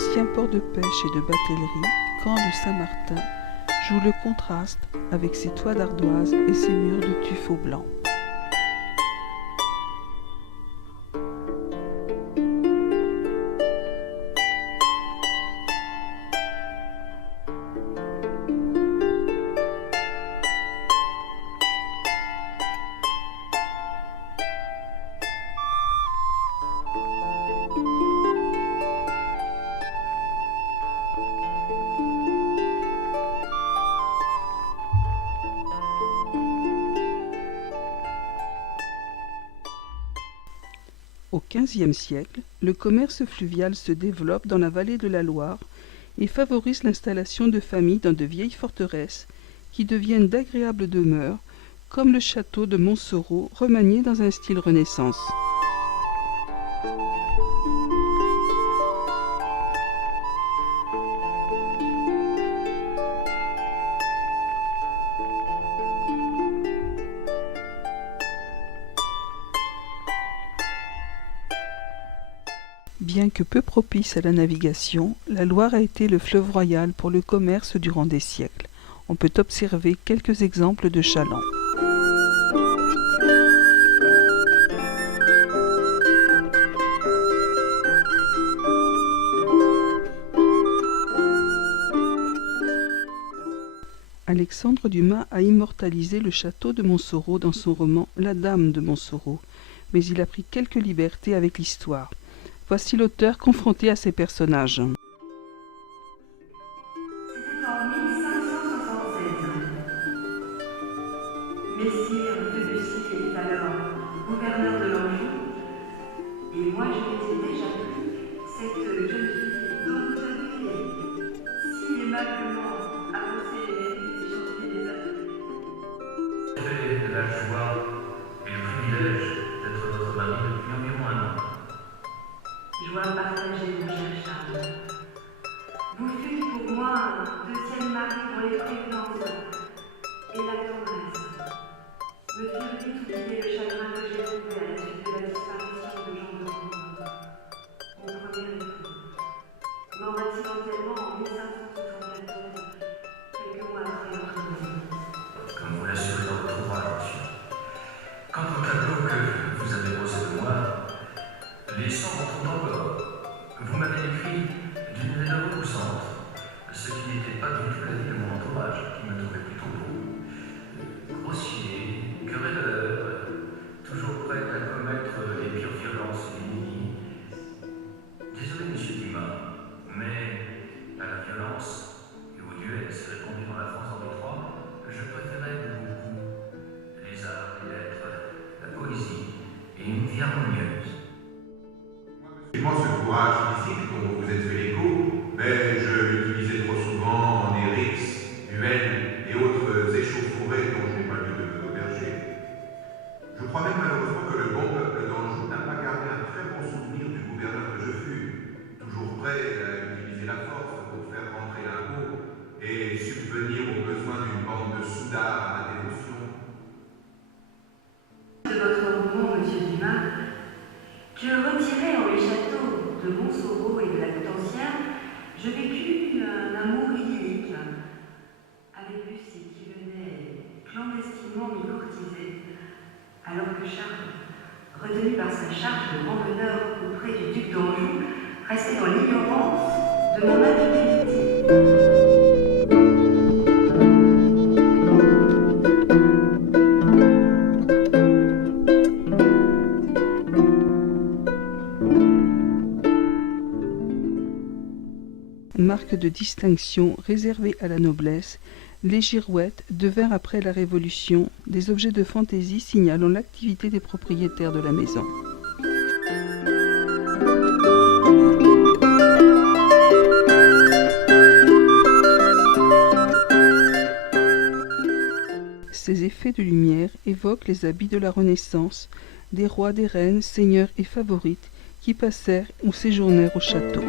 ancien port de pêche et de batellerie, Camp de Saint-Martin joue le contraste avec ses toits d'ardoise et ses murs de tuffeau blanc. Au XVe siècle, le commerce fluvial se développe dans la vallée de la Loire et favorise l'installation de familles dans de vieilles forteresses qui deviennent d'agréables demeures, comme le château de Montsoreau remanié dans un style Renaissance. Bien que peu propice à la navigation, la Loire a été le fleuve royal pour le commerce durant des siècles. On peut observer quelques exemples de chalands. Alexandre Dumas a immortalisé le château de Montsoreau dans son roman La Dame de Montsoreau, mais il a pris quelques libertés avec l'histoire. Voici l'auteur confronté à ces personnages. C'était en 1576. Messire de Bussy était alors gouverneur de l'Anjou, et moi je m'étais déjà pris cette jeune fille dont vous avez si aimablement avancé les mérites et chanté des atouts. J'avais la joie et le privilège d'être votre mari depuis environ un an. Joie partagée, mon cher Charles. Vous fûtes pour moi un deuxième mari dont les prévenances et la tendresse me firent vite oublier le chagrin que j'ai trouvé à la suite de la disparition de Jean de Rouen, mon premier époux, mort accidentellement en 1574, quelques mois après notre mariage. Comme vous l'assurez dans votre ouvrage, monsieur. Quant au tableau que vous avez posé de moi, les cendres sont encore. Vous m'avez écrit d'une laideur repoussante, ce qui n'était pas du tout l'avis de mon entourage, qui me trouvait plutôt beau. Grossier, querelleur, toujours prêt à commettre les pires violences et l'ignominie. Désolé, monsieur Dumas, mais à la violence et au duel s'est répandu dans la France en détroit, je préférais beaucoup les arts, les lettres, la poésie et une vie harmonieuse. Effectivement, ce courage physique dont vous êtes fait l'écho, mais je l'utilisais trop souvent en Érix, Huel et autres échauffourées dont je n'ai pas lieu de me goberger. Je crois même malheureusement que le bon peuple d'Anjou n'a pas gardé un très bon souvenir du gouverneur que je fus, toujours prêt à utiliser la force pour faire rentrer l'impôt et subvenir aux besoins d'une bande de soudards à ma dévotion. De votre roman, monsieur Dumas, je retirais en les châteaux de Montsoreau et de la Côte Ancienne, je vécus un amour idyllique avec Bussy qui venait clandestinement m'y courtiser, alors que Charles, retenu par sa charge de grand honneur auprès du duc d'Anjou, restait dans l'ignorance de mon infidélité. Marque de distinction réservée à la noblesse, les girouettes devinrent après la Révolution des objets de fantaisie signalant l'activité des propriétaires de la maison. Ces effets de lumière évoquent les habits de la Renaissance, des rois, des reines, seigneurs et favorites qui passèrent ou séjournèrent au château.